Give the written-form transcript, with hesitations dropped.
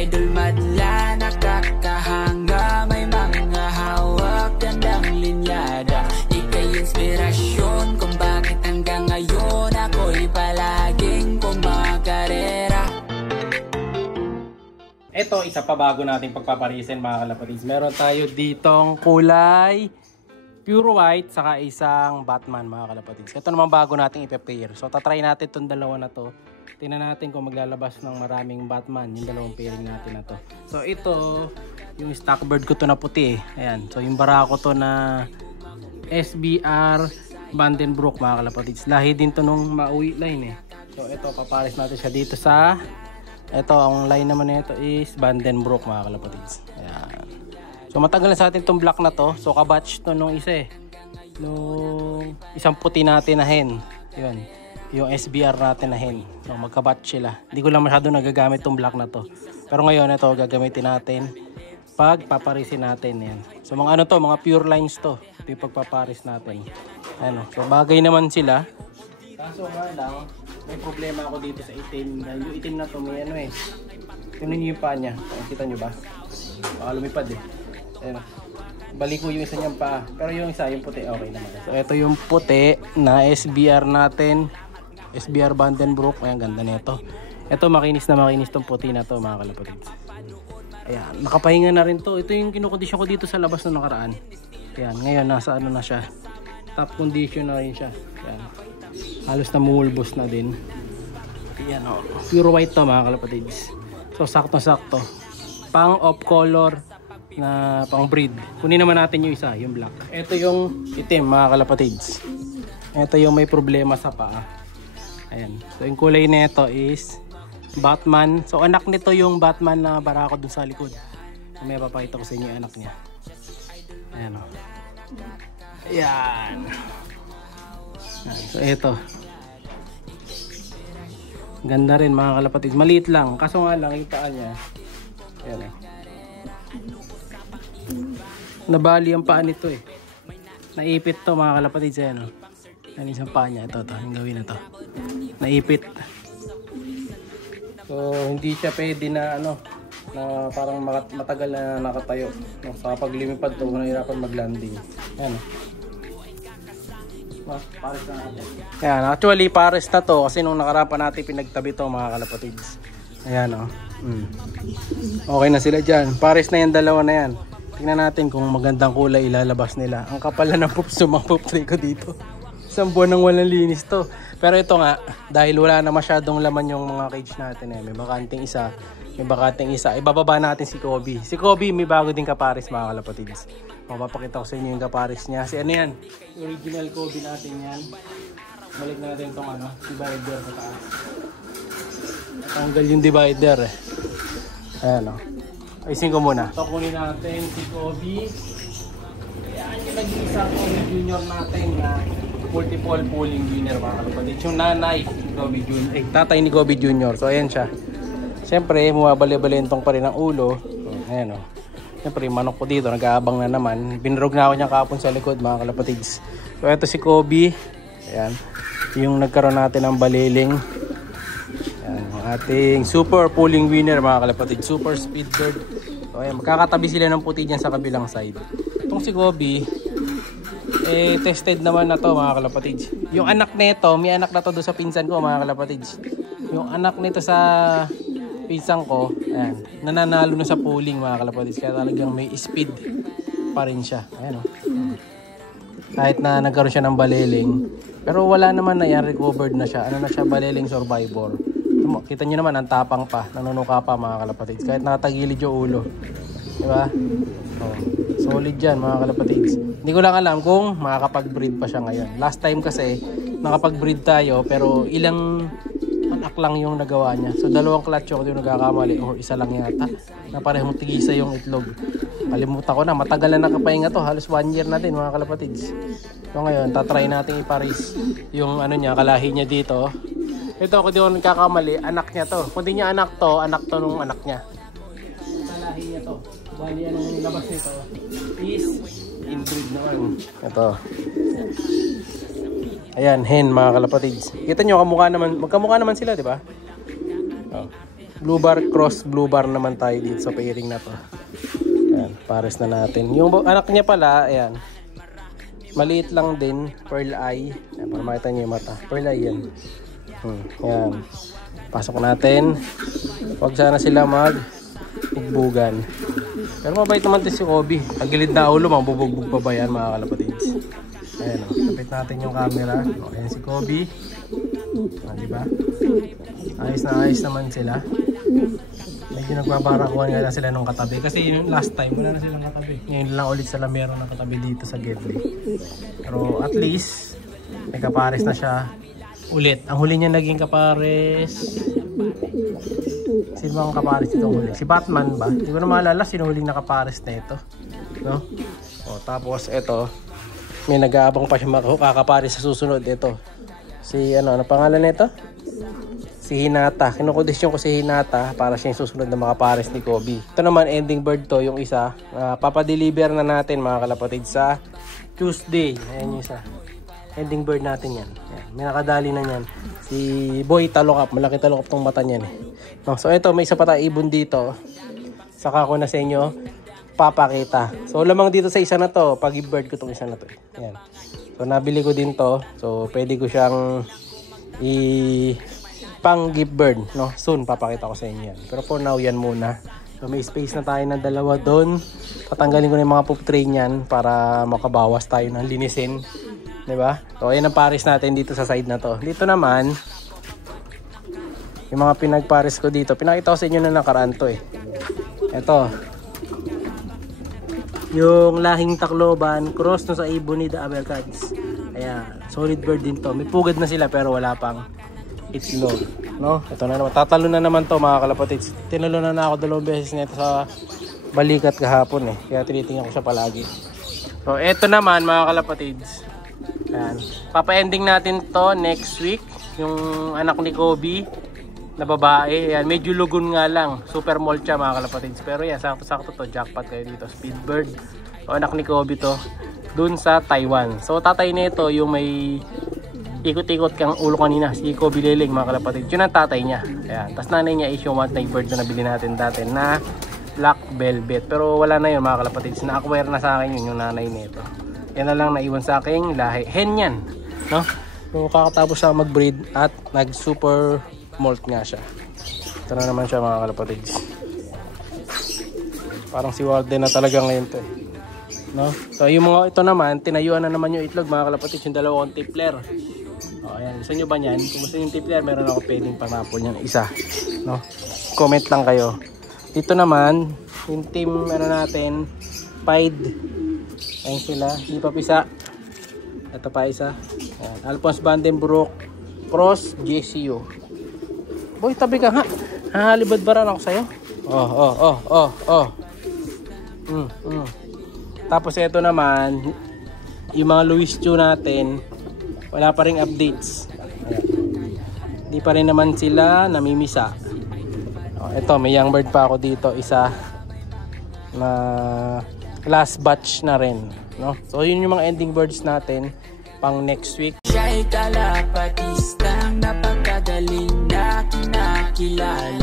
idol madla, nakakahanga, may mga hawak, gandang linyada. Ika'y inspirasyon kung bakit hanggang ngayon ako'y palaging kumakarera. Ito, isa pa bago nating pagpaparisin mga kalapatids. Meron tayo ditong kulay pure white saka isang Batman mga kalapatids. Ito naman bago nating ipe-pair. So tatry natin itong dalawa na to. Tingnan natin kung maglalabas ng maraming Batman yung dalawang pairing natin na to. So ito, yung stock bird ko to na puti. Ayan. So yung bara ko to na SBR Vandenbroek mga kalapatids. Lahi din to nung mauwi line eh. So ito, papares natin siya dito sa... Ito, ang line naman nito is Vandenbroek mga kalapatids. Ayan. So matagal na sa atin itong black na to. So kabatch to nung isa eh. Nung isang puti natin na hen. Yun. Yung SBR natin na hen. So magkabatch sila. Hindi ko lang masyado nagagamit itong black na to. Pero ngayon ito gagamitin natin pag paparisin natin. Yan. So mga ano to, mga pure lines to. Ito yung pagpaparis natin. Ano. So bagay naman sila. Kaso nga lang, may problema ako dito sa itim. Dahil yung itim na to may ano eh. Tingnan nyo yung paa niya. Kita nyo ba? Baka lumipad eh. Ayan. Balik ko yung isa niyang paa. Pero yung isa, yung puti, okay naman. So ito yung puti na SBR natin. SBR Vandenbroek. Ayan, ganda nito. Ito makinis na makinis tong puti na to mga kalapatids. Ayan, nakapahinga na rin to. Ito yung kinukondisyon ko dito sa labas na nakaraan. Ayan, ngayon nasa ano na siya. Top condition na rin siya. Ayan. Halos namumulbos na din. Ayan o. Pure white to mga kalapatids. So sakto-sakto. Pang off color na pang breed. Kunin naman natin yung isa, yung black. Ito yung itim mga kalapatids. Ito yung may problema sa paa. Ayan. So yung kulay nito is Batman. So anak nito yung Batman na barako dun sa likod. So, may papakita ko sa inyo yung anak niya. Ayan o. Ayan. So ito. Ganda rin mga kalapatids. Maliit lang. Kaso nga lang yung paa niya. Ayan o. Nabali ang paa nito eh. Naipit to mga kalapatids. Ayan o. Yan isang paa niya. Ito. Yung gawin na to. Naipit. So hindi siya pwede na ano, na parang matagal na nakatayo. No, sa paglilipad to, nahirapan mag-landing. Ayan o. Pares na natin. Ayan, actually pares na to kasi nung nakarapan natin pinagtabi to mga kalapatids. Ayan o. Okay na sila dyan. Pares na yan, dalawa na yan. Tingnan natin kung magandang kulay ilalabas nila. Ang kapal na ng pups ng mga pup tray ko dito. Isang buwan nang walang linis to. Pero ito nga, dahil wala na masyadong laman yung mga cage natin eh. May bakanting isa. May bakanting isa. Ibababa natin si Kobe. Si Kobe may bago din kapares mga kalapatids. Mapapakita ko sa inyo yung kapares niya. Si ano yan? Original Kobe natin yan. Balik natin itong ano, divider sa taas. Tanggal yung divider eh. Ayan o. Ayusin ko muna. So kunin natin si Kobe. Ayan yung nag-iisang Kobe Junior natin na multiple pulling winner mga kalapatids. Yung nanay ni Kobe Junior. Tatay ni Kobe Junior. So ayan siya. Siyempre, mumabali-balentong pa rin ang ulo. So, ayan o. Siyempre, yung manok ko dito, nag-aabang na naman. Binrog na ako niya kapon sa likod mga kalapatids. So ito si Kobe. Ayan. Yung nagkaroon natin ng baliling. Ayan, yung ating super pulling winner mga kalapatids. Super speed bird. So ayan, magkakatabi sila ng puti dyan sa kabilang side. Itong si Kobe, tested naman na to mga kalapatids. Yung anak nito, may anak na to doon sa pinsan ko mga kalapatids. Yung anak nito sa pinsan ko, ayan, nananalo na sa pulling mga kalapatids. Kaya talagang may speed pa rin siya. Ayan o. Kahit na nagkaroon siya ng baliling. Pero wala naman na yan, recovered na siya. Ano na siya, baliling survivor. Kita nyo naman, ang tapang pa. Nanunuka pa mga kalapatids. Kahit nakatagilid yung ulo. Diba? Oh, solid yan mga kalapatids. Hindi ko lang alam kung makakapag-breed pa siya ngayon. Last time kasi, nakapag-breed tayo, pero ilang anak lang yung nagawa niya. So dalawang clutch yung nagkakamali or isa lang yata na parehong tigisa yung itlog. Kalimutan ko na, matagal na nakapahinga to, halos 1 year na din mga kalapatids. So ngayon, tatry natin iparis yung ano niya, kalahi niya dito. Ito kung di ko nagkakamali, anak niya to. Kung di niya anak to nung anak niya. Kalahi niya to. Bali anong labas nito is inbreed naman. Ito. Ayan, hen mga kalapatids. Kita nyo, magkamukha naman sila, di ba? Oh. Blue bar cross blue bar naman tayo dito sa pairing na to. Ayan, pares na natin. Yung anak niya pala, ayan. Maliit lang din, pearl eye. Ayan, para makita niyo yung mata. Pearl eye yan. Ayan. Pasok natin. Huwag sana sila mag-bugbugan. Pero mabait naman din si Kobe. Ang gilid na ulo, mabubugbog pa ba yan mga kalapatids? Ayan o, tapit natin yung camera. Ayan si Kobe. Diba? Ayos naman sila. Medyo nagbabarakuhan nga lang sila nung katabi. Kasi yung last time, wala na silang katabi. Ngayon lang ulit sila meron ng katabi dito sa Gedli. Pero at least, may kapares na siya ulit. Ang huli niya naging kapares. Sino bang kapares ito huli? Si Batman ba? Hindi ko na maalala sino huling nakapares na ito. No? O, tapos ito, may nag-aabang pa siya makakapares sa susunod. Ito. Si ano pangalan nito? Si Hinata. Kinukondisyon ko si Hinata para siya yung susunod na makapares ni Kobe. Ito naman ending bird to, yung isa. Papadeliver na natin mga kalapatid sa Tuesday. Ayan yung isa. Ending bird natin yan. Ayan. May nakadali na yan. Si Boy Talokap. Malaki talokap tong mata niyan eh. No, so ito, may isa pa tayo ibon dito. Saka ko na sa inyo papakita. So lamang dito sa isa na to, pag-give bird ko tong isa na to. Ayan. So nabili ko din to. So pwede ko siyang pang give bird, no? Soon papakita ko sa inyo yan. Pero for now yan muna. So may space na tayo ng dalawa doon. Tatanggalin ko na yung mga poop tray niyan para makabawas tayo ng linisin. 'Di ba? So ayan ang pares natin dito sa side na to. Dito naman yung mga pinagpares ko dito. Pinakita ko sa inyo na nakaraan to eh. Ito. Yung lahing Tacloban cross no sa ibon ni The Abercans. Ayan, solid bird din to. May pugad na sila pero wala pang itlog, no? Ito na naman, tatalo na naman to mga kalapatids. Tinalo na ako 2 beses nito sa balikat kahapon eh. Kaya tinitingnan ko siya palagi. So, eto naman mga kalapatids. Ayan. Papa-ending natin to next week. Yung anak ni Kobe na babae. Ayan, medyo lugon nga lang. Super molt siya mga kalapatids. Pero yan, sakto-sakto to. Jackpot kayo dito. Speedbird. So, anak ni Kobe to. Dun sa Taiwan. So, tatay nito yung may ikot-ikot kang ulo kanina, si Kobe Liling mga kalapatid. Yun ang tatay niya. Ayan. Tapos nanay niya is yung one-night bird na nabili natin dati na black velvet. Pero wala na yun mga kalapatid. Na-acquire na sa akin yun yung nanay nito. Yan na lang naiwan sa aking lahi. Hen yan. No? So kakatapos siya mag-breed at nag-super molt nga siya. Ito na naman siya mga kalapatid. Parang si Walden na talaga ngayon to. No? So yung mga ito naman, tinayuan na naman yung itlog mga kalapatid. Yung dalawang tipler. O, ayan. Gusto nyo ba yan? Kung gusto yung tipler, meron ako pwedeng panapon yan. Isa. No? Comment lang kayo. Dito naman, yung team ano natin, Pied. Ayan sila. Hindi pa pisa. Ito pa isa. Ayan. Alphonse Vandenbroek Cross GCU. Boy, tabi ka nga. Hahalibad-baran ako sa'yo. Tapos ito naman, yung mga Louis Chu natin, wala pa ring updates. Ayan. Di pa rin naman sila namimisa. Ito, may young bird pa ako dito. Isa na last batch na rin. No? So, yun yung mga ending birds natin pang next week. Siya'y kalapatistang napakagaling na kinakilala.